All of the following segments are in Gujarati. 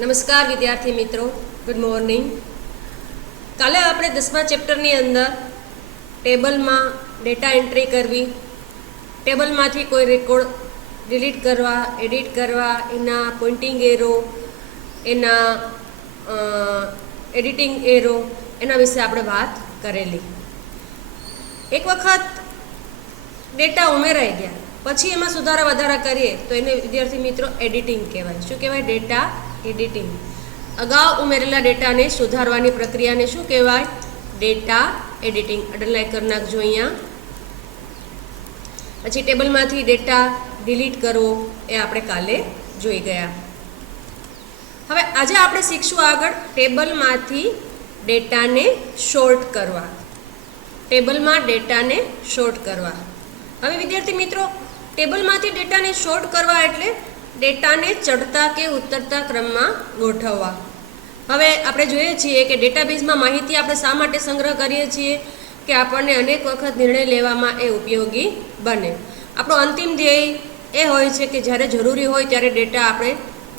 નમસ્કાર વિદ્યાર્થી મિત્રો, ગુડ મોર્નિંગ. કાલે આપણે 10મા ચેપ્ટરની અંદર ટેબલમાં ડેટા એન્ટ્રી કરવી, ટેબલમાંથી કોઈ રેકોર્ડ ડિલીટ કરવા, એડિટ કરવા, એના પોઇન્ટિંગ એરો, એના એડિટિંગ એરો, એના વિશે આપણે વાત કરેલી. એક વખત ડેટા ઉમેરાઈ ગયા પછી એમાં સુધારા વધારા કરીએ તો એને વિદ્યાર્થી મિત્રો એડિટિંગ કહેવાય. શું કહેવાય? Data editing. અગાઉ ઉમેરેલા ડેટાને સુધારવાની પ્રક્રિયાને શું કહેવાય? Data editing. અંડરલાઇન કરી નાખજો અહીંયા. પછી ટેબલમાંથી ડેટા ડિલીટ કરવો એ આપણે કાલે જોઈ ગયા. હવે આજે આપણે શીખશું આગળ ટેબલમાંથી ડેટાને શોર્ટ કરવા. ટેબલમાં ડેટાને શોર્ટ કરવા. હવે વિદ્યાર્થી મિત્રો, ટેબલમાંથી ડેટાને શોર્ટ કરવા એટલે ડેટાને ચડતા કે ઉતરતા ક્રમમાં ગોઠવવા. હવે આપણે જોઈએ છીએ કે ડેટાબેઝમાં માહિતી આપણે શા માટે સંગ્રહ કરીએ છીએ કે આપણને અનેક વખત નિર્ણય લેવામાં એ ઉપયોગી બને. આપણો અંતિમ ધ્યેય એ હોય છે કે જ્યારે જરૂરી હોય ત્યારે ડેટા આપણે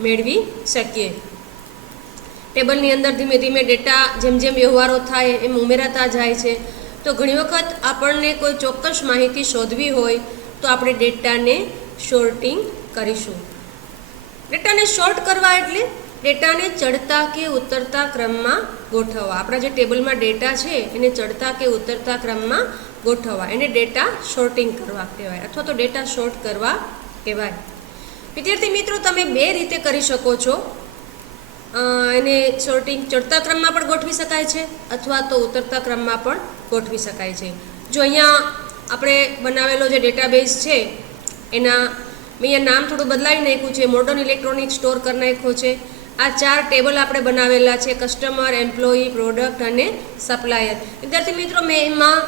મેળવી શકીએ. ટેબલની અંદર ધીમે ધીમે ડેટા જેમ જેમ વ્યવહારો થાય એમ ઉમેરાતા જાય છે. તો ઘણી વખત આપણને કોઈ ચોક્કસ માહિતી શોધવી હોય તો આપણે ડેટાને શોર્ટિંગ કરીશું. ડેટાને શોર્ટ કરવા એટલે ડેટાને ચડતા કે ઉતરતા ક્રમમાં ગોઠવવા. આપણા જે ટેબલમાં ડેટા છે એને ચડતા કે ઉતરતા ક્રમમાં ગોઠવવા, એને ડેટા શોર્ટિંગ કરવા કહેવાય અથવા તો ડેટા શોર્ટ કરવા કહેવાય. વિદ્યાર્થી મિત્રો, તમે બે રીતે કરી શકો છો. એને શોર્ટિંગ ચડતા ક્રમમાં પણ ગોઠવી શકાય છે અથવા તો ઉતરતા ક્રમમાં પણ ગોઠવી શકાય છે. જો અહીંયા આપણે બનાવેલો જે ડેટાબેઝ છે એના મેં અહીંયા નામ થોડું બદલાવી નાખ્યું છે, મોડર્ન ઇલેક્ટ્રોનિક સ્ટોર કરી નાખ્યો છે. આ 4 ટેબલ આપણે બનાવેલા છે: કસ્ટમર, એમ્પ્લોયી, પ્રોડક્ટ અને સપ્લાયર. વિદ્યાર્થી મિત્રો, મેં એમાં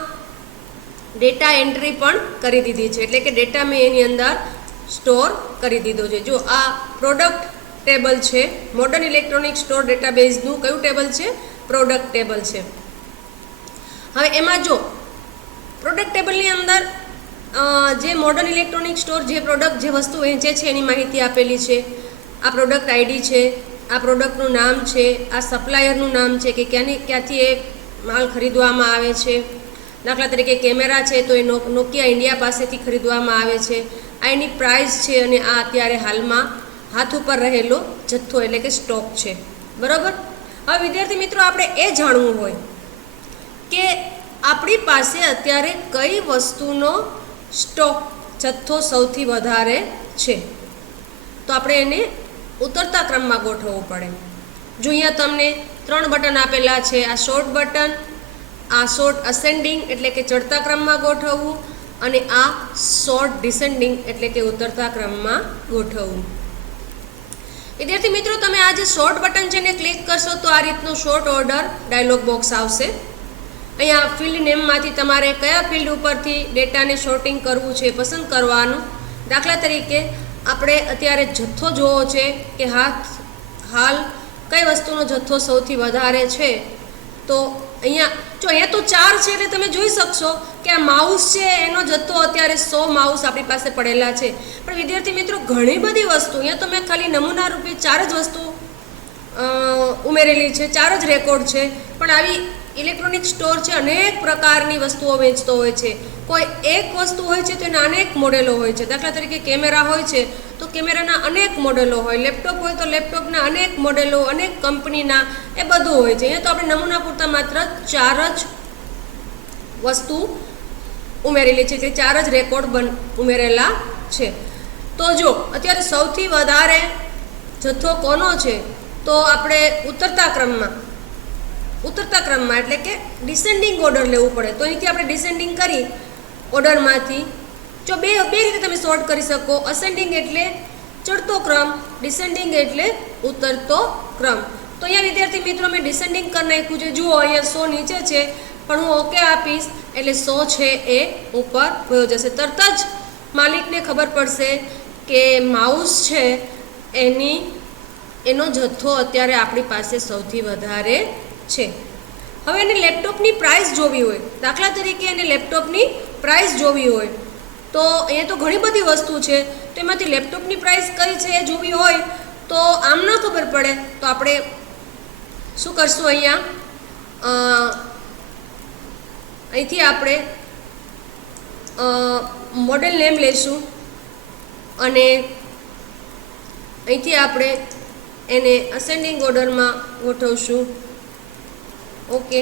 ડેટા એન્ટ્રી પણ કરી દીધી છે, એટલે કે ડેટા મેં એની અંદર સ્ટોર કરી દીધો છે. જો આ પ્રોડક્ટ ટેબલ છે, મોડર્ન ઇલેક્ટ્રોનિક સ્ટોર ડેટાબેઝનું કયું ટેબલ છે? પ્રોડક્ટ ટેબલ છે. હવે એમાં જો પ્રોડક્ટ ટેબલની અંદર જે મોડર્ન ઇલેક્ટ્રોનિક સ્ટોર જે પ્રોડક્ટ જે વસ્તુ વેચે છે એની માહિતી આપેલી છે. આ પ્રોડક્ટ આઈડી છે, આ પ્રોડક્ટનું નામ છે, આ સપ્લાયરનું નામ છે કે ક્યાંથી એ માલ ખરીદવામાં આવે છે. દાખલા તરીકે કેમેરા છે તો એ નોકિયા ઇન્ડિયા પાસેથી ખરીદવામાં આવે છે. આ એની પ્રાઇસ છે અને આ અત્યારે હાલમાં હાથ ઉપર રહેલો જથ્થો એટલે કે સ્ટોક છે. બરાબર. હવે વિદ્યાર્થી મિત્રો, આપણે એ જાણવું હોય કે આપણી પાસે અત્યારે કઈ વસ્તુનો સ્ટોક જથ્થો સૌથી વધારે છે, તો આપણે એને ઉતરતા ક્રમમાં ગોઠવવું પડે. જો અહીંયા તમને 3 બટન આપેલા છે. આ શોર્ટ બટન, આ શોર્ટ અસેન્ડિંગ એટલે કે ચડતા ક્રમમાં ગોઠવવું અને આ શોર્ટ ડિસેન્ડિંગ એટલે કે ઉતરતા ક્રમમાં ગોઠવવું. વિદ્યાર્થી મિત્રો, તમે આ જે શોર્ટ બટન છે એને ક્લિક કરશો તો આ રીતનું શોર્ટ ઓર્ડર ડાયલોગ બોક્સ આવશે. અહીંયા ફિલ્ડ નેમમાંથી તમારે કયા ફિલ્ડ ઉપરથી ડેટાને શોર્ટિંગ કરવું છે પસંદ કરવાનું. દાખલા તરીકે આપણે અત્યારે જથ્થો જોવો છે કે હાલ કઈ વસ્તુનો જથ્થો સૌથી વધારે છે, તો અહીંયા તો 4 છે એટલે તમે જોઈ શકશો કે આ માઉસ છે એનો જથ્થો અત્યારે 100 માઉસ આપણી પાસે પડેલા છે. પણ વિદ્યાર્થી મિત્રો, ઘણી બધી વસ્તુ, અહીંયા તો મેં ખાલી નમૂના રૂપે 4 જ વસ્તુ ઉમેરેલી છે, 4 જ રેકોર્ડ છે. પણ આવી ઇલેક્ટ્રોનિક સ્ટોર છે, અનેક પ્રકારની વસ્તુઓ વેચતો હોય છે. કોઈ એક વસ્તુ હોય છે તો એના અનેક મોડેલો હોય છે. દાખલા તરીકે કેમેરા હોય છે તો કેમેરાના અનેક મોડેલો હોય, લેપટોપ હોય તો લેપટોપના અનેક મોડેલો, અનેક કંપનીના, એ બધું હોય છે. અહીંયા તો આપણે નમૂના પૂરતા માત્ર 4 જ વસ્તુ ઉમેરેલી છે, 4 જ રેકોર્ડ ઉમેરેલા છે. તો જો અત્યારે સૌથી વધારે જથ્થો કોનો છે, તો આપણે ઉતરતા ક્રમમાં એટલે કે ડિસેન્ડિંગ ઓર્ડર લેવું પડે. તો અહીંથી આપણે ડિસેન્ડિંગ કરી ઓર્ડરમાંથી જો બે રીતે તમે સોર્ટ કરી શકો. અસેન્ડિંગ એટલે ચડતો ક્રમ, ડિસેન્ડિંગ એટલે ઉતરતો ક્રમ. તો અહીંયા વિદ્યાર્થી મિત્રો, મેં ડિસેન્ડિંગ કરી નાખ્યું છે. જુઓ, અહીંયા 100 નીચે છે પણ હું ઓકે આપીશ એટલે 100 છે એ ઉપર વયો જશે. તરત જ માલિકને ખબર પડશે કે માઉસ છે એનો જથ્થો અત્યારે આપણી પાસે સૌથી વધારે છે. હવે એને લેપટોપની પ્રાઇસ જોવી હોય, દાખલા તરીકે એને લેપટોપની પ્રાઇસ જોવી હોય તો અહીંયા તો ઘણી બધી વસ્તુ છે, તો એમાંથી લેપટોપની પ્રાઇસ કઈ છે એ જોવી હોય તો આમ ન ખબર પડે તો આપણે શું કરશું? અહીંથી આપણે મોડેલ નેમ લઈશું અને અહીંથી આપણે એને અસેન્ડિંગ ઓર્ડરમાં ગોઠવશું. ઓકે,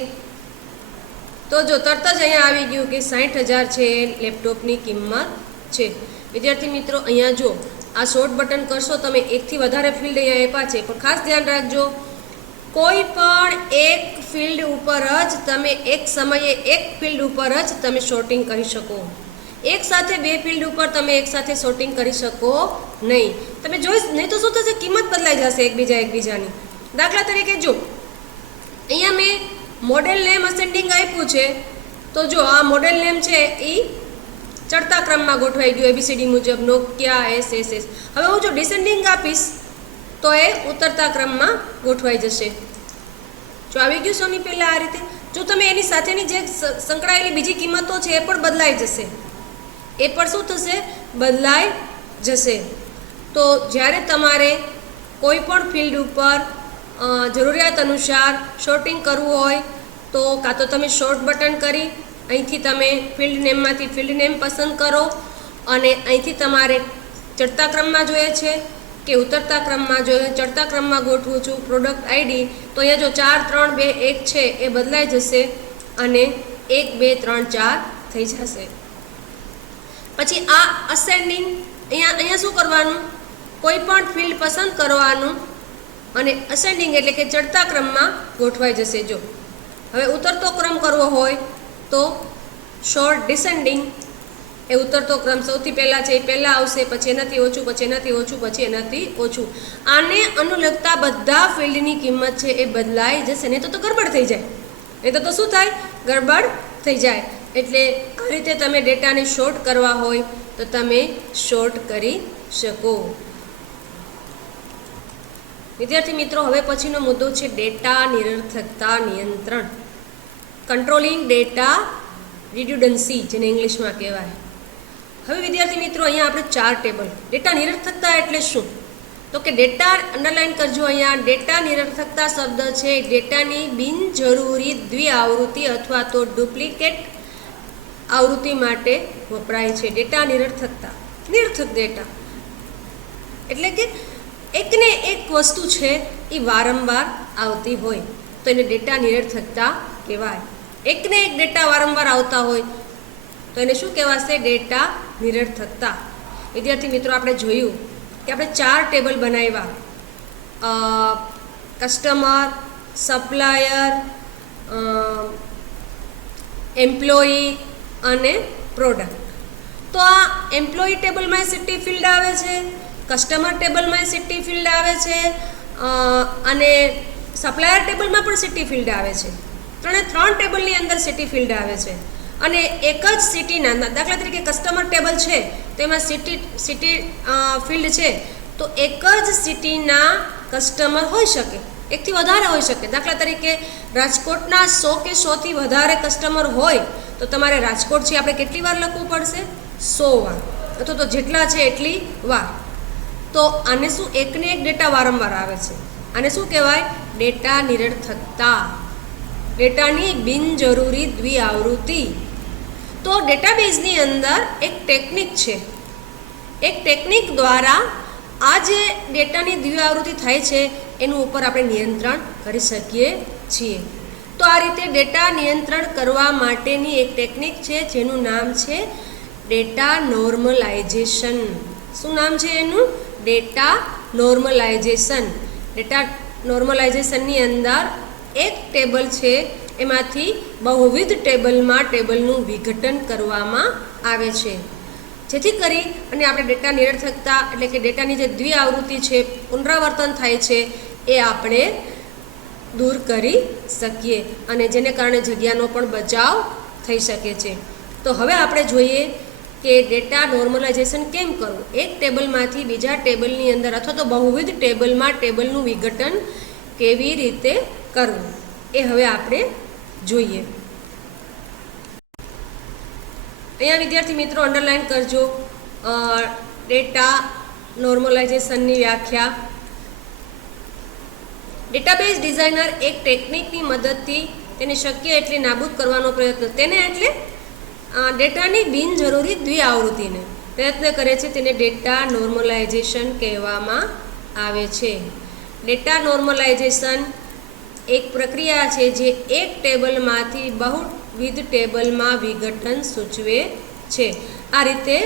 તો જો તરત જ અહીંયા આવી ગયું કે 60,000 છે એ લેપટોપની કિંમત છે. વિદ્યાર્થી મિત્રો, અહીંયા જો આ શોર્ટ બટન કરશો તમે, એકથી વધારે ફિલ્ડ અહીંયા આપ્યા છે, પણ ખાસ ધ્યાન રાખજો કોઈ પણ એક ફિલ્ડ ઉપર જ તમે એક સમયે એક ફિલ્ડ ઉપર જ તમે શોર્ટિંગ કરી શકો. એક સાથે બે ફિલ્ડ ઉપર તમે એક સાથે શોર્ટિંગ કરી શકો નહીં. તમે જોઈ નહીં તો શું થશે? કિંમત બદલાઈ જશે એકબીજાની. દાખલા તરીકે જો અહીંયા મેં મોડેલ નેમ અસેન્ડિંગ આપ્યું છે, તો જો આ મોડેલ નેમ છે એ ચડતા ક્રમમાં ગોઠવાઈ ગયું ABCD મુજબ, નોકિયા SSS. હવે હું જો ડિસેન્ડિંગ આપીશ તો એ ઉતરતા ક્રમમાં ગોઠવાઈ જશે. જો આવી ગયું સોની પહેલાં આ રીતે. જો તમે એની સાથેની જે સંકળાયેલી બીજી કિંમતો છે એ પણ બદલાઈ જશે, એ પણ શું થશે? બદલાઈ જશે. તો જ્યારે તમારે કોઈ પણ ફિલ્ડ ઉપર જરૂરિયાત અનુસાર શોર્ટિંગ કરવું હોય તો કાં તો તમે શોર્ટ બટન કરી અહીંથી તમે ફિલ્ડ નેમમાંથી ફિલ્ડ નેમ પસંદ કરો અને અહીંથી તમારે ચડતા ક્રમમાં જોઈએ છે કે ઉતરતા ક્રમમાં જોઈએ. ચડતા ક્રમમાં ગોઠવું છું પ્રોડક્ટ આઈડી, તો અહીંયા જો 4 3 2 1 છે એ બદલાઈ જશે અને 1 2 3 4 થઈ જશે. પછી આ અસેન્ડિંગ, અહીંયા શું કરવાનું? કોઈ પણ ફિલ્ડ પસંદ કરવાનું અને અસેન્ડિંગ એટલે કે ચડતા ક્રમમાં ગોઠવાઈ જશે. જો હવે ઉતરતો ક્રમ કરવો હોય તો શોર્ટ ડિસેન્ડિંગ, એ ઉતરતો ક્રમ સૌથી પહેલાં છે એ પહેલાં આવશે, પછી એનાથી ઓછું, પછી એનાથી ઓછું, પછી એનાથી ઓછું. આને અનુલગતા બધા ફિલ્ડની કિંમત છે એ બદલાઈ જશે. નહીં તો ગડબડ થઈ જાય. નહીં તો શું થાય? ગડબડ થઈ જાય. એટલે આ રીતે તમે ડેટાને શોર્ટ કરવા હોય તો તમે શોર્ટ કરી શકો. વિદ્યાર્થી મિત્રો, હવે પછીનો મુદ્દો છે ડેટા નિરર્થકતા નિયંત્રણ. કંટ્રોલિંગ ડેટા રિડ્યુડન્સી, જેને ઇંગ્લિશમાં કહેવાય. હવે વિદ્યાર્થી મિત્રો, અહીંયા આપણે 4 ટેબલ. ડેટા નિરર્થકતા એટલે શું? તો કે ડેટા, અંડરલાઇન કરજો અહીંયા, ડેટા નિરર્થકતા શબ્દ છે ડેટાની બિનજરૂરી દ્વિઆવૃત્તિ અથવા તો ડુપ્લિકેટ આવૃત્તિ માટે વપરાય છે. ડેટા નિરર્થકતા, નિરર્થક ડેટા એટલે કે એકને એક વસ્તુ છે એ વારંવાર આવતી હોય તો એને ડેટા નિરર્થકતા કહેવાય. એકને એક ડેટા વારંવાર આવતા હોય તો એને શું કહેવાશે? ડેટા નિરર્થકતા. વિદ્યાર્થી મિત્રો, આપણે જોયું કે આપણે 4 ટેબલ બનાવ્યા: કસ્ટમર, સપ્લાયર, એમ્પ્લોયી અને પ્રોડક્ટ. તો આ એમ્પ્લોયી ટેબલમાં સિટી ફિલ્ડ આવે છે, કસ્ટમર ટેબલમાં સિટી ફિલ્ડ આવે છે અને સપ્લાયર ટેબલમાં પણ સિટી ફિલ્ડ આવે છે. 3 ટેબલની અંદર સિટી ફિલ્ડ આવે છે અને એક જ સિટીના, દાખલા તરીકે કસ્ટમર ટેબલ છે તો એમાં સિટી ફિલ્ડ છે, તો એક જ સિટીના કસ્ટમર હોઈ શકે, એકથી વધારે હોઈ શકે. દાખલા તરીકે રાજકોટના 100 કે 100થી વધારે કસ્ટમર હોય તો તમારે રાજકોટ છે આપણે કેટલી વાર લખવું પડશે? 100 વાર, અથવા તો જેટલા છે એટલી વાર. તો આને શું? એકને એક ડેટા વારંવાર આવે છે. આને શું કહેવાય? ડેટા નિરર્થકતા, ડેટાની બિનજરૂરી દ્વિઆવૃત્તિ. તો ડેટાબેઝની અંદર એક ટેકનિક છે, એક ટેકનિક દ્વારા આ જે ડેટાની દ્વિઆવૃત્તિ થાય છે એનું ઉપર આપણે નિયંત્રણ કરી શકીએ છીએ. તો આ રીતે ડેટા નિયંત્રણ કરવા માટેની એક ટેકનિક છે જેનું નામ છે ડેટા નોર્મલાઇઝેશન. શું નામ છે એનું? Data normalisation. ડેટા નોર્મલાઇઝેશનની અંદર એક ટેબલ છે એમાંથી બહુવિધ ટેબલનું વિઘટન કરવામાં આવે છે, જેથી કરી અને આપણે ડેટા નિરર્થકતા એટલે કે ડેટાની જે દ્વિઆવૃત્તિ છે, પુનરાવર્તન થાય છે, એ આપણે દૂર કરી શકીએ અને જેને કારણે જગ્યાનો પણ બચાવ થઈ શકે છે. તો હવે આપણે જોઈએ કે ડેટા નોર્મલાઇઝેશન કેમ કરવું. એક ટેબલમાંથી બીજા ટેબલની અંદર અથવા તો બહુવિધ ટેબલનું વિઘટન કેવી રીતે કરવું એ હવે આપણે જોઈએ. અહીંયા વિદ્યાર્થી મિત્રો અંડરલાઇન કરજો ડેટા નોર્મલાઇઝેશનની વ્યાખ્યા. ડેટાબેઝ ડિઝાઇનર એક ટેકનિકની મદદથી તેને શક્ય એટલી નાબૂદ કરવાનો પ્રયત્ન, તેને એટલે ડેટાની બિનજરૂરી દ્વિઆવૃત્તિને પ્રયત્ન કરે છે, તેને ડેટા નોર્મલાઇઝેશન કહેવામાં આવે છે. ડેટા નોર્મલાઇઝેશન એક પ્રક્રિયા છે જે એક ટેબલમાંથી બહુવિધ ટેબલમાં વિઘટન સૂચવે છે. આ રીતે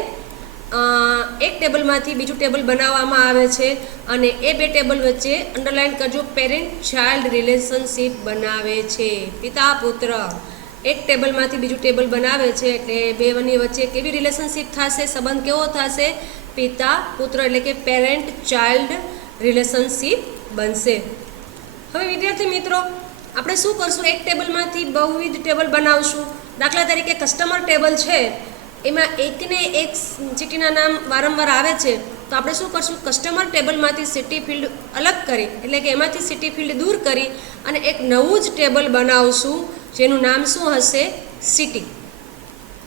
એક ટેબલમાંથી બીજું ટેબલ બનાવવામાં આવે છે અને એ બે ટેબલ વચ્ચે અંડરલાઇન કરજો પેરેન્ટ ચાઇલ્ડ રિલેશનશિપ બનાવે છે. પિતા પુત્ર એક ટેબલમાંથી બીજું ટેબલ બનાવે છે એટલે બેની વચ્ચે કેવી રિલેશનશિપ થશે, સંબંધ કેવો થશે, પિતા પુત્ર એટલે કે પેરેન્ટ ચાઇલ્ડ રિલેશનશિપ બનશે. હવે વિદ્યાર્થી મિત્રો આપણે શું કરશું, એક ટેબલમાંથી બહુવિધ ટેબલ બનાવશું. દાખલા તરીકે કસ્ટમર ટેબલ છે, એમાં એકને એક સિટીના નામ વારંવાર આવે છે, તો આપણે શું કરશું, કસ્ટમર ટેબલમાંથી સિટી ફિલ્ડ અલગ કરી એટલે કે એમાંથી સિટી ફિલ્ડ દૂર કરી અને એક નવું જ ટેબલ બનાવશું જેનું નામ શું હશે, સિટી.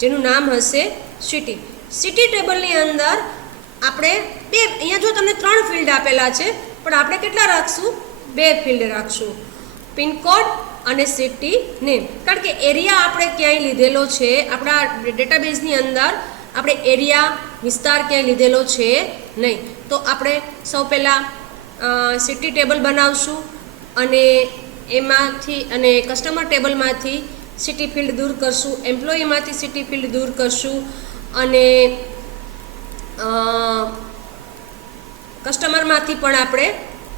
જેનું નામ હશે સિટી. સિટી ટેબલની અંદર આપણે બે, અહીંયા જો તમને 3 ફિલ્ડ આપેલા છે પણ આપણે કેટલા રાખશું, 2 ફિલ્ડ રાખશું, પિનકોડ અને સિટી નેમ. કારણ કે એરિયા આપણે ક્યાંય લીધેલો છે, આપણા ડેટાબેઝની અંદર આપણે એરિયા વિસ્તાર ક્યાંય લીધેલો છે નહીં. તો આપણે સૌ પહેલાં સિટી ટેબલ બનાવશું અને એમાંથી અને કસ્ટમર ટેબલમાંથી સિટી ફિલ્ડ દૂર કરશું, એમ્પ્લોયીમાંથી સિટી ફિલ્ડ દૂર કરશું અને કસ્ટમરમાંથી પણ આપણે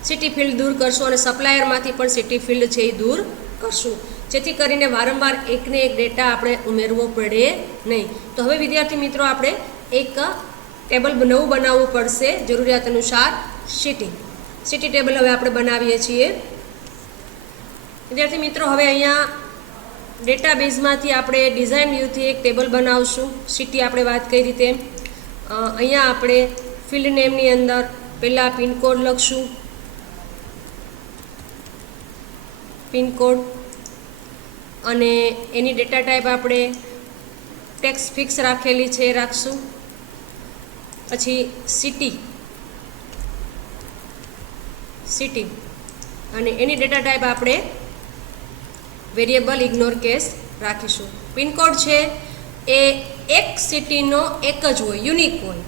સિટી ફિલ્ડ દૂર કરશું અને સપ્લાયરમાંથી પણ સિટી ફિલ્ડ છે એ દૂર કરશું, જેથી કરીને વારંવાર એકને એક ડેટા આપણે ઉમેરવો પડે નહીં. તો હવે વિદ્યાર્થી મિત્રો આપણે એક ટેબલ નવું બનાવવું પડશે જરૂરિયાત અનુસાર, સિટી ટેબલ હવે આપણે બનાવીએ છીએ. વિદ્યાર્થી મિત્રો હવે અહીંયા ડેટાબેઝમાંથી આપણે ડિઝાઇન વ્યૂથી એક ટેબલ બનાવશું. સિટી આપણે વાત કરી રીતે અહીંયા આપણે ફિલ્ડ નેમની અંદર પહેલાં પિનકોડ લખશું, પિનકોડ અને એની ડેટા ટાઈપ આપણે ટેક્સ ફિક્સ રાખેલી છે રાખશું. પછી સિટી અને એની ડેટા ટાઈપ આપણે વેરિયેબલ ઇગ્નોર કેસ રાખીશું. પિનકોડ છે એ એક સિટીનો એક જ હોય, યુનિક હોય,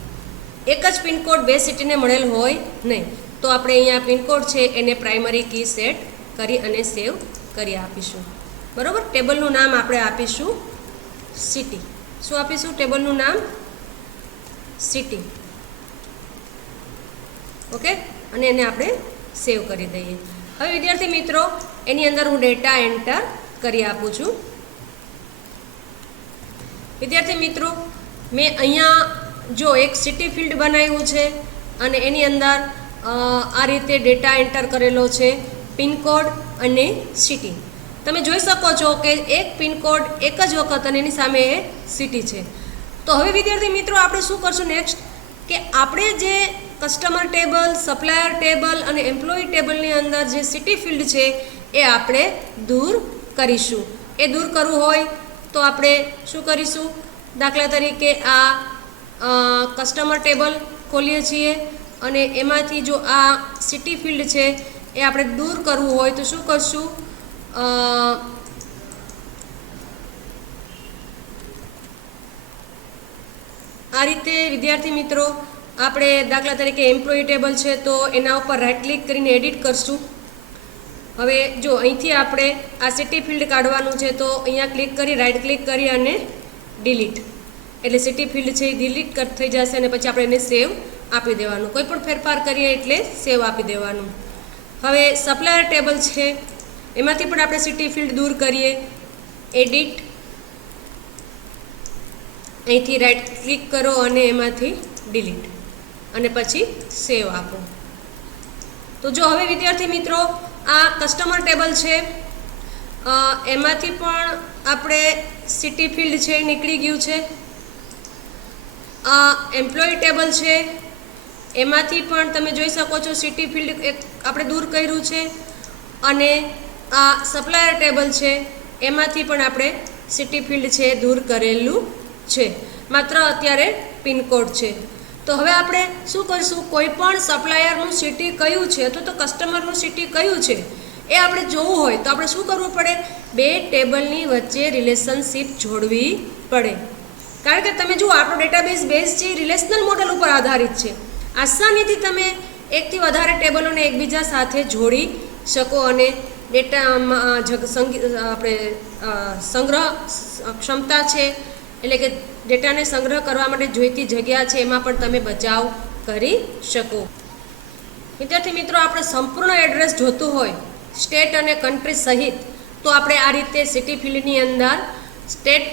એક જ પિનકોડ 2 સિટીને મળેલ હોય નહીં. તો આપણે અહીંયા પિનકોડ છે એને પ્રાઇમરી કી સેટ કરી અને સેવ કરી આપીશું. બરાબર, ટેબલનું નામ આપણે આપીશું સિટી. શું આપીશું, ટેબલનું નામ સિટી. ઓકે, અને એને આપણે સેવ કરી દઈએ. હવે વિદ્યાર્થી મિત્રો એની અંદર હું ડેટા એન્ટર કરી આપું છું. વિદ્યાર્થી મિત્રો મેં અહીંયા જો એક સિટી ફિલ્ડ બનાવ્યું છે અને એની અંદર આ રીતે ડેટા એન્ટર કરેલો છે, પિનકોડ અને સિટી. તમે જોઈ શકો છો કે એક પિનકોડ એક જ વખત અને એની સામે એ સિટી છે. તો હવે વિદ્યાર્થી મિત્રો આપણે શું કરશું નેક્સ્ટ, કે આપણે જે કસ્ટમર ટેબલ, સપ્લાયર ટેબલ અને એમ્પ્લોયી ટેબલની અંદર જે સિટી ફિલ્ડ છે એ આપણે દૂર કરીશું. એ દૂર કરવું હોય તો આપણે શું કરીશું, દાખલા તરીકે આ કસ્ટમર ટેબલ ખોલીએ છીએ અને એમાંથી જો આ સિટી ફિલ્ડ છે એ આપણે દૂર કરવું હોય તો શું કરશું, આ રીતે વિદ્યાર્થી મિત્રો આપણે દાખલા તરીકે એમ્પ્લોયી ટેબલ છે તો એના ઉપર રાઇટ ક્લિક કરીને એડિટ કરશું. હવે જો અહીંથી આપણે આ સિટી ફિલ્ડ કાઢવાનું છે તો અહીંયા ક્લિક કરી રાઇટ ક્લિક કરી અને ડિલીટ, એટલે સિટી ફિલ્ડ છે એ ડિલીટ થઈ જશે અને પછી આપણે એને સેવ આપી દેવાનું. કોઈ પણ ફેરફાર કરીએ એટલે સેવ આપી દેવાનું. હવે સપ્લાયર ટેબલ છે એમાંથી પણ આપણે સિટી ફિલ્ડ દૂર કરીએ, એડિટ, અહીંથી રાઇટ ક્લિક કરો અને એમાંથી ડિલીટ અને પછી સેવ આપો. તો જો હવે વિદ્યાર્થી મિત્રો આ કસ્ટમર ટેબલ છે એમાંથી પણ આપણે સિટી ફિલ્ડ છે એ નીકળી ગયું છે. આ એમ્પ્લોયી ટેબલ છે એમાંથી પણ તમે જોઈ શકો છો સિટી ફિલ્ડ આપણે દૂર કર્યું છે અને આ સપ્લાયર ટેબલ છે એમાંથી પણ આપણે સિટી ફિલ્ડ છે દૂર કરેલું છે, માત્ર અત્યારે પિનકોડ છે. તો હવે આપણે શું કરીશું, કોઈ પણ સપ્લાયરનું સિટી કયું છે અથવા તો કસ્ટમરનું સિટી કયું છે એ આપણે જોવું હોય તો આપણે શું કરવું પડે, બે ટેબલની વચ્ચે રિલેશનશિપ જોડવી પડે. કારણ કે તમે જુઓ આપણો ડેટાબેઝ બેઝ છે એ રિલેશનલ મોડલ ઉપર આધારિત છે. આસાનીથી તમે એકથી વધારે ટેબલોને એકબીજા સાથે જોડી શકો અને ડેટા આપણે સંગ્રહ ક્ષમતા છે એટલે કે ડેટાને સંગ્રહ કરવા માટે જોઈતી જગ્યા છે એમાં પણ તમે બચાવ કરી શકો. વિદ્યાર્થી મિત્રો, આપણે સંપૂર્ણ એડ્રેસ જોતું હોય સ્ટેટ અને કન્ટ્રી સહિત તો આપણે આ રીતે સિટી ફિલ્ડની અંદર સ્ટેટ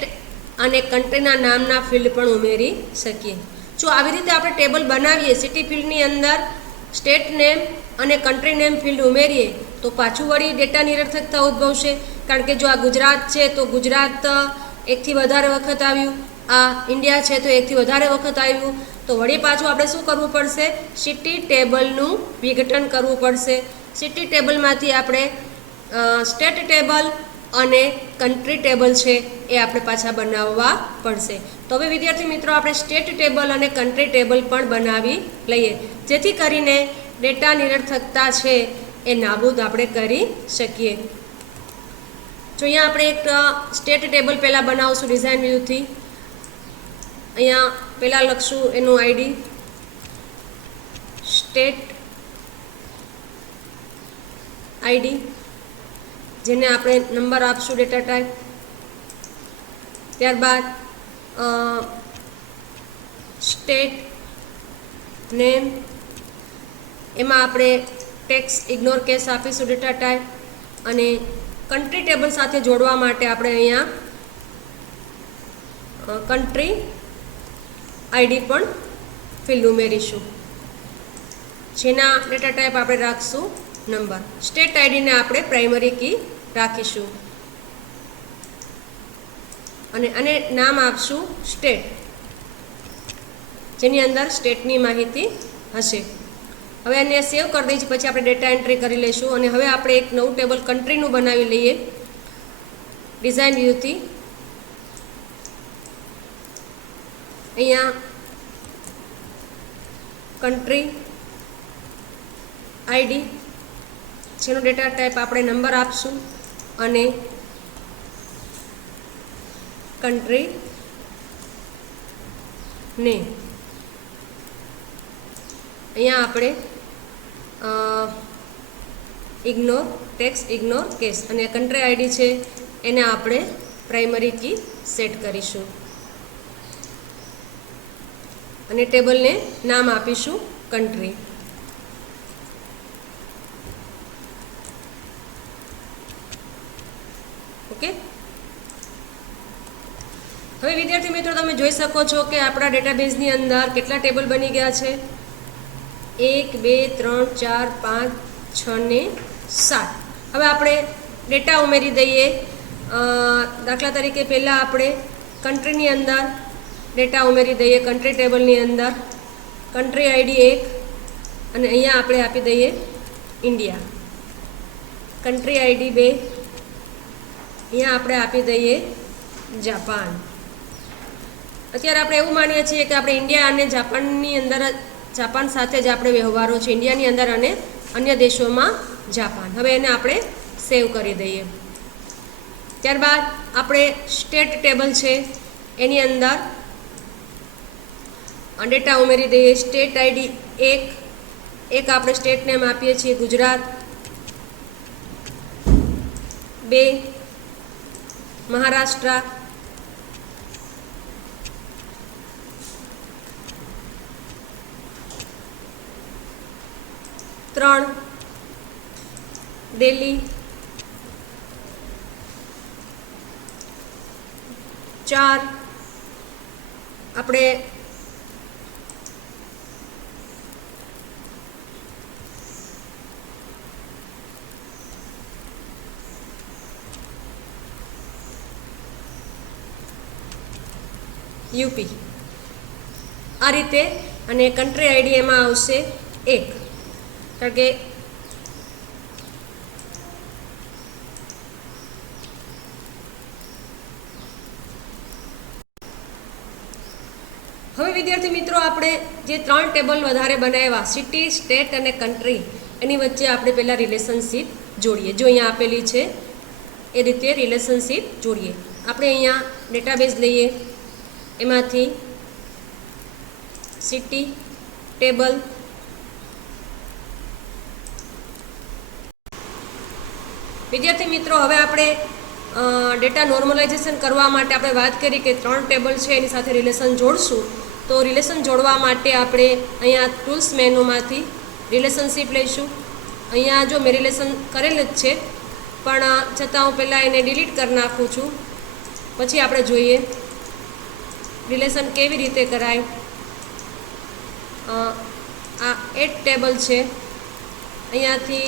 અને કન્ટ્રીના નામના ફિલ્ડ પણ ઉમેરી શકીએ. જો આવી રીતે આપણે ટેબલ બનાવીએ, સિટી ફિલ્ડની અંદર સ્ટેટ નેમ અને કન્ટ્રી નેમ ફિલ્ડ ઉમેરીએ તો પાછું વળી ડેટા નિરર્થકતા ઉદ્ભવશે. કારણ કે જો આ ગુજરાત છે તો ગુજરાત એકથી વધારે વખત આવ્યું, આ ઇન્ડિયા છે તો એકથી વધારે વખત આવ્યું, તો વળી પાછું આપણે શું કરવું પડશે, સિટી ટેબલનું વિઘટન કરવું પડશે. સિટી ટેબલમાંથી આપણે સ્ટેટ ટેબલ અને કન્ટ્રી ટેબલ છે એ આપણે પાછા બનાવવા પડશે. તો હવે વિદ્યાર્થી મિત્રો, આપણે સ્ટેટ ટેબલ અને કન્ટ્રી ટેબલ પણ બનાવી લઈએ, જેથી કરીને ડેટા નિરર્થકતા છે એ નાબૂદ આપણે કરી શકીએ. જો અહીંયા આપણે એક સ્ટેટ ટેબલ પહેલાં બનાવશું ડિઝાઇન વ્યૂથી. અહીંયા પહેલાં લખશું એનું આઈડી, સ્ટેટ આઈડી, જેને આપણે નંબર આપશું ડેટા ટાઈપ. ત્યારબાદ સ્ટેટ નેમ, એમાં આપણે ટેક્સ ઇગ્નોર કેસ આપીશું ડેટા ટાઈપ. અને કન્ટ્રી ટેબલ સાથે જોડવા માટે આપણે અહીંયા કન્ટ્રી આઈડી પણ ફિલ્ડ ઉમેરીશું, જેના ડેટા ટાઈપ આપણે રાખશું નંબર. સ્ટેટ આઈડીને આપણે પ્રાઇમરી કી રાખીશું અને આને નામ આપશું સ્ટેટ, જેની અંદર સ્ટેટની માહિતી હશે. હવે આને સેવ કરી દઈએ પછી આપણે ડેટા એન્ટ્રી કરી લઈશું. અને હવે આપણે એક નવું ટેબલ કન્ટ્રીનું બનાવી લઈએ ડિઝાઇન વ્યૂથી. અહીંયા કન્ટ્રી આઈડી, જેનો ડેટા ટાઈપ આપણે નંબર આપશું અને કન્ટ્રી નેમ, અહીંયા આપણે ઇગ્નોર ટેક્સ ઇગ્નોર કેસ, અને કન્ટ્રી આઈડી છે એને આપણે પ્રાઇમરી કી સેટ કરીશું અને ટેબલને નામ આપીશું કન્ટ્રી. ઓકે. હવે વિદ્યાર્થી મિત્રો, તમે જોઈ શકો છો કે આપણા ડેટાબેઝની અંદર કેટલા ટેબલ બની ગયા છે, 1 2 3 4 5 6 ને 7. હવે આપણે ડેટા ઉમેરી દઈએ. દાખલા તરીકે પહેલાં આપણે કન્ટ્રીની અંદર ડેટા ઉમેરી દઈએ. કન્ટ્રી ટેબલની અંદર કન્ટ્રી આઈડી 1 અને અહીંયા આપણે આપી દઈએ ઇન્ડિયા. કન્ટ્રી આઈડી 2, અહીંયા આપણે આપી દઈએ જાપાન. અત્યારે આપણે એવું માનીએ છીએ કે આપણે ઇન્ડિયા અને જાપાનની અંદર, જાપાન સાથે જ આપણે વ્યવહારો છે, ઇન્ડિયાની અંદર અને અન્ય દેશોમાં જાપાન. હવે એને આપણે સેવ કરી દઈએ. ત્યારબાદ આપણે સ્ટેટ ટેબલ છે એની અંદર ડેટા ઉમેરી દઈએ. સ્ટેટ આઈડી 1 આપણે સ્ટેટ નેમ આપીએ છીએ ગુજરાત. 2 મહારાષ્ટ્ર. 3 દિલ્હી. 4 આપણે યુપી. આ રીતે. અને કન્ટ્રી આઈડી એમાં આવશે 1, કારણ કે હવે વિદ્યાર્થી મિત્રો આપણે જે 3 ટેબલ વધારે બનાવ્યા સિટી, સ્ટેટ અને કન્ટ્રી, એની વચ્ચે આપણે પહેલાં રિલેશનશીપ જોડીએ. જો અહીંયા આપેલી છે એ રીતે રિલેશનશીપ જોડીએ. આપણે અહીંયા ડેટાબેઝ લઈએ, એમાંથી સિટી ટેબલ, વિદ્યાર્થી મિત્રો હવે આપણે ડેટા નોર્મલાઇઝેશન કરવા માટે આપણે વાત કરી કે 3 ટેબલ છે એની સાથે રિલેશન જોડશું. તો રિલેશન જોડવા માટે આપણે અહીંયા ટૂલ્સ મેનુમાંથી રિલેશનશીપ લઈશું. અહીંયા જો મેં રિલેશન કરેલ જ છે, પણ છતાં હું પહેલાં એને ડિલીટ કરી નાખું છું. પછી આપણે જોઈએ રિલેશન કેવી રીતે કરાય. આ 8 ટેબલ છે, અહીંયાથી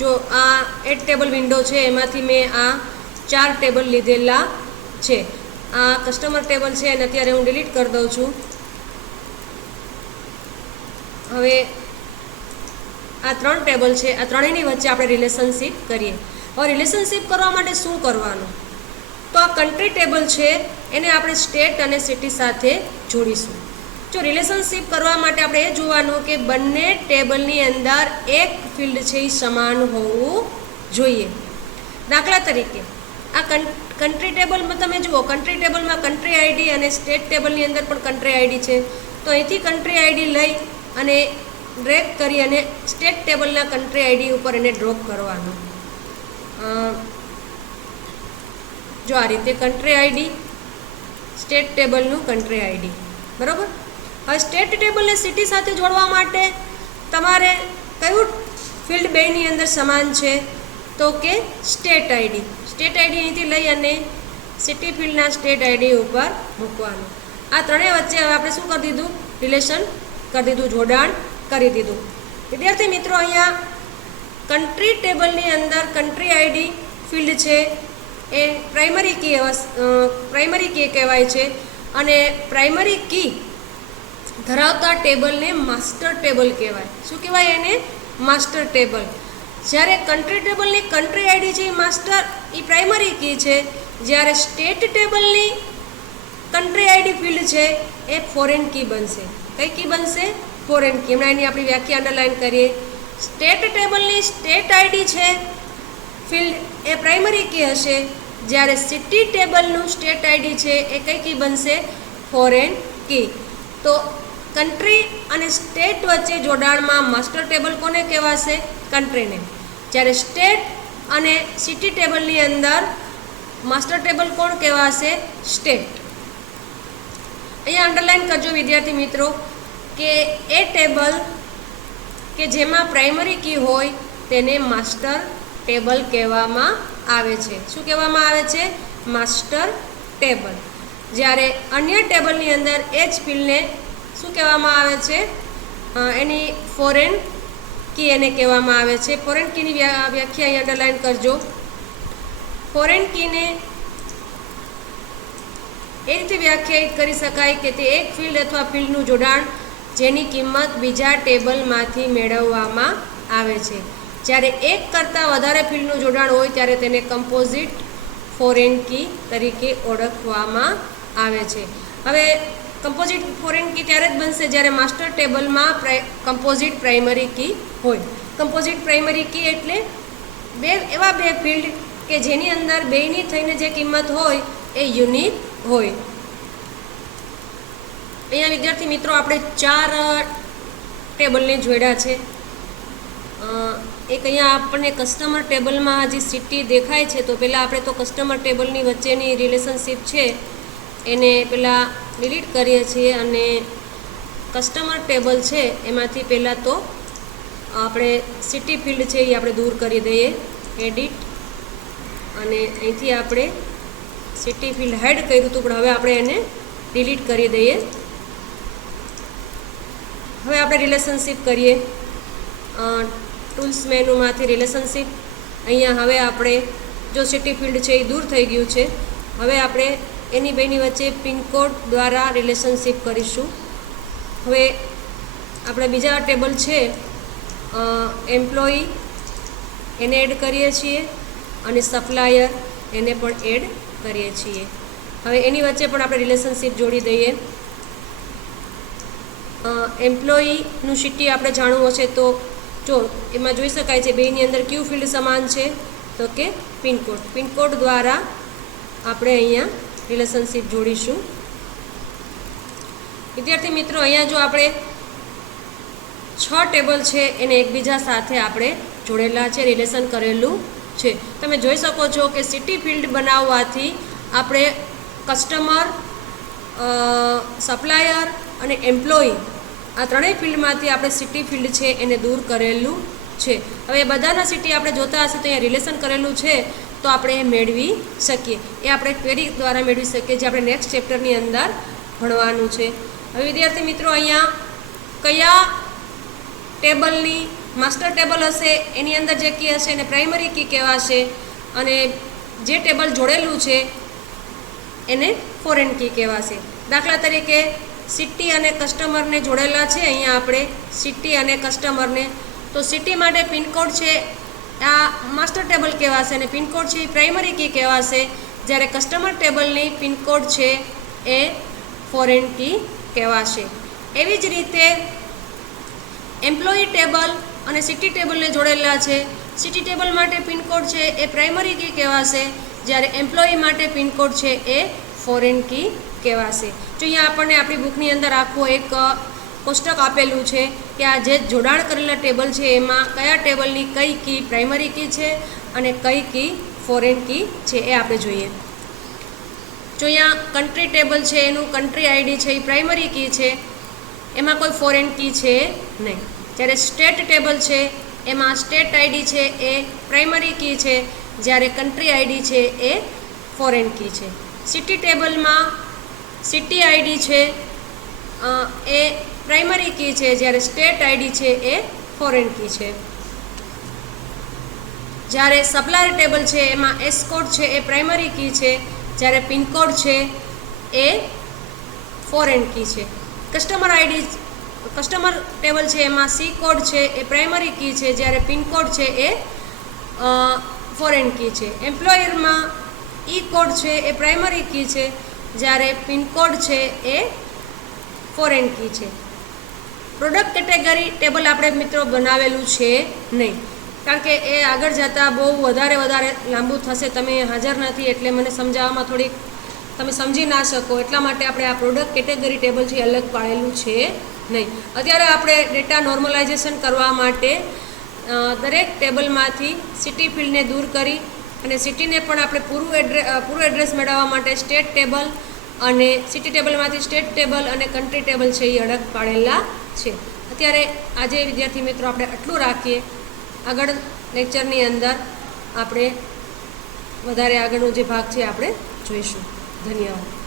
જો આ 8 ટેબલ વિન્ડો છે એમાંથી મેં આ 4 ટેબલ લીધેલા છે. આ કસ્ટમર ટેબલ છે અને અત્યારે હું ડિલીટ કરી દઉં છું. હવે આ 3 ટેબલ છે, આ ત્રણેયની વચ્ચે આપણે રિલેશનશીપ કરીએ. હવે રિલેશનશીપ કરવા માટે શું કરવાનું? તો આ કન્ટ્રી ટેબલ છે એને આપણે સ્ટેટ અને સિટી સાથે જોડીશું. જો રિલેશનશીપ કરવા માટે આપણે એ જોવાનું કે બંને ટેબલની અંદર એક ફિલ્ડ છે એ સમાન હોવું જોઈએ. દાખલા તરીકે આ કન્ટ્રી ટેબલમાં તમે જુઓ, કન્ટ્રી ટેબલમાં કન્ટ્રી આઈડી અને સ્ટેટ ટેબલની અંદર પણ કન્ટ્રી આઈડી છે. તો અહીંથી કન્ટ્રી આઈડી લઈ અને ડ્રેગ કરી અને સ્ટેટ ટેબલના કન્ટ્રી આઈડી ઉપર એને ડ્રોપ કરવાનું. જો આ રીતે કન્ટ્રી આઈડી, સ્ટેટ ટેબલનું કન્ટ્રી આઈડી, બરાબર. હવે સ્ટેટ ટેબલને સિટી સાથે જોડવા માટે તમારે કયું ફિલ્ડ બેની અંદર સમાન છે? તો કે સ્ટેટ આઈડી. સ્ટેટ આઈડી અહીંથી લઈ અને સિટી ફિલ્ડના સ્ટેટ આઈડી ઉપર મૂકવાનું. આ ત્રણેય વચ્ચે હવે આપણે શું કરી દીધું? રિલેશન કરી દીધું, જોડાણ કરી દીધું. વિદ્યાર્થી મિત્રો અહીંયા કન્ટ્રી ટેબલની અંદર કન્ટ્રી આઈડી ફિલ્ડ છે એ પ્રાઇમરી કી કહેવાય છે, અને પ્રાઇમરી કી ધરાવતા ટેબલને માસ્ટર ટેબલ કહેવાય. શું કહેવાય એને? Master table. જ્યારે કન્ટ્રી ટેબલની કન્ટ્રી આઈડી છે એ માસ્ટર, એ પ્રાઇમરી કી છે. જ્યારે સ્ટેટ ટેબલની કન્ટ્રી આઈડી ફિલ્ડ છે એ ફોરેન કી બનશે. કઈ કી બનશે? Foreign key. હમણાં એની આપણી વ્યાખ્યા અંડરલાઈન કરીએ. સ્ટેટ ટેબલની સ્ટેટ આઈડી છે ફિલ્ડ એ પ્રાઇમરી કી હશે. જ્યારે સિટી ટેબલનું સ્ટેટ આઈડી છે એ કઈ કી બનશે? Foreign key. તો કન્ટ્રી અને સ્ટેટ વચ્ચે જોડાણમાં માસ્ટર ટેબલ કોને કહેવાશે? કન્ટ્રીને. જ્યારે સ્ટેટ અને સિટી ટેબલની અંદર માસ્ટર ટેબલ કોણ કહેવાશે? સ્ટેટ. અહીંયા અંડરલાઈન કરજો વિદ્યાર્થી મિત્રો કે એ ટેબલ કે જેમાં પ્રાઇમરી કી હોય તેને માસ્ટર ટેબલ કહેવામાં આવે છે. શું કહેવામાં આવે છે? Master table. જ્યારે અન્ય ટેબલની અંદર એ જ ફિલ્ડને શું કહેવામાં આવે છે? એની ફોરેન કી એને કહેવામાં આવે છે. ફોરેન કીની વ્યાખ્યા અહીં અંડરલાઈન કરજો. ફોરેન કીને એ રીતે વ્યાખ્યાયિત કરી શકાય કે તે એક ફિલ્ડ અથવા ફિલ્ડનું જોડાણ જેની કિંમત બીજા ટેબલમાંથી મેળવવામાં આવે છે. જ્યારે એક કરતાં વધારે ફિલ્ડનું જોડાણ હોય ત્યારે તેને કમ્પોઝિટ ફોરેન કી તરીકે ઓળખવામાં આવે છે. હવે કમ્પોઝિટ ફોરેન કી ત્યારે જ બનશે જ્યારે માસ્ટર ટેબલમાં કમ્પોઝિટ પ્રાઇમરી કી હોય. કમ્પોઝિટ પ્રાઇમરી કી એટલે એવા બે ફિલ્ડ કે જેની અંદર બેયની થઈને જે કિંમત હોય એ યુનિક હોય. અહીંયા વિદ્યાર્થી મિત્રો આપણે 4 ટેબલને જોડ્યા છે. એક અહીંયા આપણને કસ્ટમર ટેબલમાં જે સિટી દેખાય છે, તો પહેલાં આપણે તો કસ્ટમર ટેબલની વચ્ચેની રિલેશનશીપ છે એને પહેલાં ડિલીટ કરીએ છીએ અને કસ્ટમર ટેબલ છે એમાંથી પહેલાં તો આપણે સિટી ફિલ્ડ છે એ આપણે દૂર કરી દઈએ. એડિટ અને અહીંથી આપણે સિટી ફિલ્ડ હેડ કર્યું હતું, પણ હવે આપણે એને ડિલીટ કરી દઈએ. હવે આપણે રિલેશનશીપ કરીએ. ટૂલ્સ મેનુમાંથી રિલેશનશીપ. અહીંયા હવે આપણે જો સિટી ફિલ્ડ છે એ દૂર થઈ ગયું છે. હવે આપણે એની બેની વચ્ચે પિનકોડ દ્વારા રિલેશનશીપ કરીશું. હવે આપણે બીજા ટેબલ છે એમ્પ્લોયી, એને એડ કરીએ છીએ. અને સપ્લાયર એને પણ એડ કરીએ છીએ. હવે એની વચ્ચે પણ આપણે રિલેશનશિપ જોડી દઈએ. એમ્પ્લોયીનું સિટી આપણે જાણવું હશે તો જો એમાં જોઈ શકાય છે બેની અંદર કયું ફિલ્ડ સમાન છે તો કે પિનકોડ. પિનકોડ દ્વારા આપણે અહીંયા રિલેશનશિપ જોડીશું. વિદ્યાર્થી મિત્રો, અહીંયા જો આપણે 6 ટેબલ છે એને એકબીજા સાથે આપણે જોડેલા છે, રિલેશન કરેલું છે. તમે જોઈ શકો છો કે સિટી ફિલ્ડ બનાવવાથી આપણે કસ્ટમર, સપ્લાયર અને એમ્પ્લોયી આ ત્રણેય ફિલ્ડમાંથી આપણે સિટી ફિલ્ડ છે એને દૂર કરેલું છે. હવે બધાના સિટી આપણે જોતા હશે તો અહીંયા રિલેશન કરેલું છે તો આપણે એ મેળવી શકીએ. એ આપણે ક્વેરી દ્વારા મેળવી શકીએ, જે આપણે નેક્સ્ટ ચેપ્ટરની અંદર ભણવાનું છે. હવે વિદ્યાર્થી મિત્રો, અહીંયા કયા ટેબલની માસ્ટર ટેબલ હશે એની અંદર જે કી હશે એને પ્રાઇમરી કી કહેવાશે, અને જે ટેબલ જોડેલું છે એને ફોરેન કી કહેવાશે. દાખલા તરીકે સિટી અને કસ્ટમરને જોડેલા છે. અહીંયા આપણે સિટી અને કસ્ટમરને, તો સિટી માટે પિનકોડ છે આ માસ્ટર ટેબલ કહેવાશે અને પિનકોડ છે એ પ્રાઇમરી કી કહેવાશે, જ્યારે કસ્ટમર ટેબલની પિનકોડ છે એ ફોરેન કી કહેવાશે. એવી જ રીતે એમ્પ્લોયી ટેબલ અને સિટી ટેબલને જોડેલા છે. સિટી ટેબલ માટે પિનકોડ છે એ પ્રાઇમરી કી કહેવાશે, જ્યારે એમ્પ્લોયી માટે પિનકોડ છે એ ફોરેન કી કહેવાશે. જો અહીંયા આપણને આપણી બુકની અંદર આખું એક કોષ્ટક આપેલું છે કે આ જે જોડાણ કરેલા ટેબલ છે એમાં કયા ટેબલની કઈ કી પ્રાઇમરી કી છે અને કઈ કી ફોરેન કી છે એ આપણે જોઈએ. જો અહીંયા કન્ટ્રી ટેબલ છે એનું કન્ટ્રી આઈડી છે એ પ્રાઇમરી કી છે, એમાં કોઈ ફોરેન કી છે નહીં. જ્યારે સ્ટેટ ટેબલ છે એમાં સ્ટેટ આઈડી છે એ પ્રાઇમરી કી છે, જ્યારે કન્ટ્રી આઈડી છે એ ફોરેન કી છે. સિટી ટેબલમાં સિટી આઈડી છે એ પ્રાઇમરી કી છે, જ્યારે સ્ટેટ આઈડી છે એ ફોરેન કી છે. જ્યારે સપ્લાયર ટેબલ છે એમાં એસ કોડ છે એ પ્રાઇમરી કી છે, જ્યારે પિનકોડ છે એ ફોરેન કી છે. કસ્ટમર ટેબલ છે એમાં સી કોડ છે એ પ્રાઇમરી કી છે, જ્યારે પિનકોડ છે એ ફોરેન કી છે. એમ્પ્લોયરમાં ઈ કોડ છે એ પ્રાઇમરી કી છે, જ્યારે પિનકોડ છે એ ફોરેન કી છે. પ્રોડક્ટ કેટેગરી ટેબલ આપણે મિત્રો બનાવેલું છે નહીં, કારણ કે એ આગળ જતાં બહુ વધારે લાંબુ થશે. તમે હાજર નથી એટલે મને સમજાવવામાં થોડીક તમે સમજી ના શકો, એટલા માટે આપણે આ પ્રોડક્ટ કેટેગરી ટેબલ છે અલગ પાડેલું છે નહીં. અત્યારે આપણે ડેટા નોર્મલાઇઝેશન કરવા માટે દરેક ટેબલમાંથી સિટી ફિલ્ડને દૂર કરી અને સિટીને પણ આપણે પૂરું એડ્રેસ મેળવવા માટે સ્ટેટ ટેબલ અને સિટી ટેબલમાંથી સ્ટેટ ટેબલ અને કન્ટ્રી ટેબલ છે એ અલગ પાડેલા છે. અત્યારે આજે વિદ્યાર્થી મિત્રો આપણે આટલું રાખીએ. આગળ લેક્ચરની અંદર આપણે વધારે આગળનો જે ભાગ છે આપણે જોઈશું. ધન્યવાદ.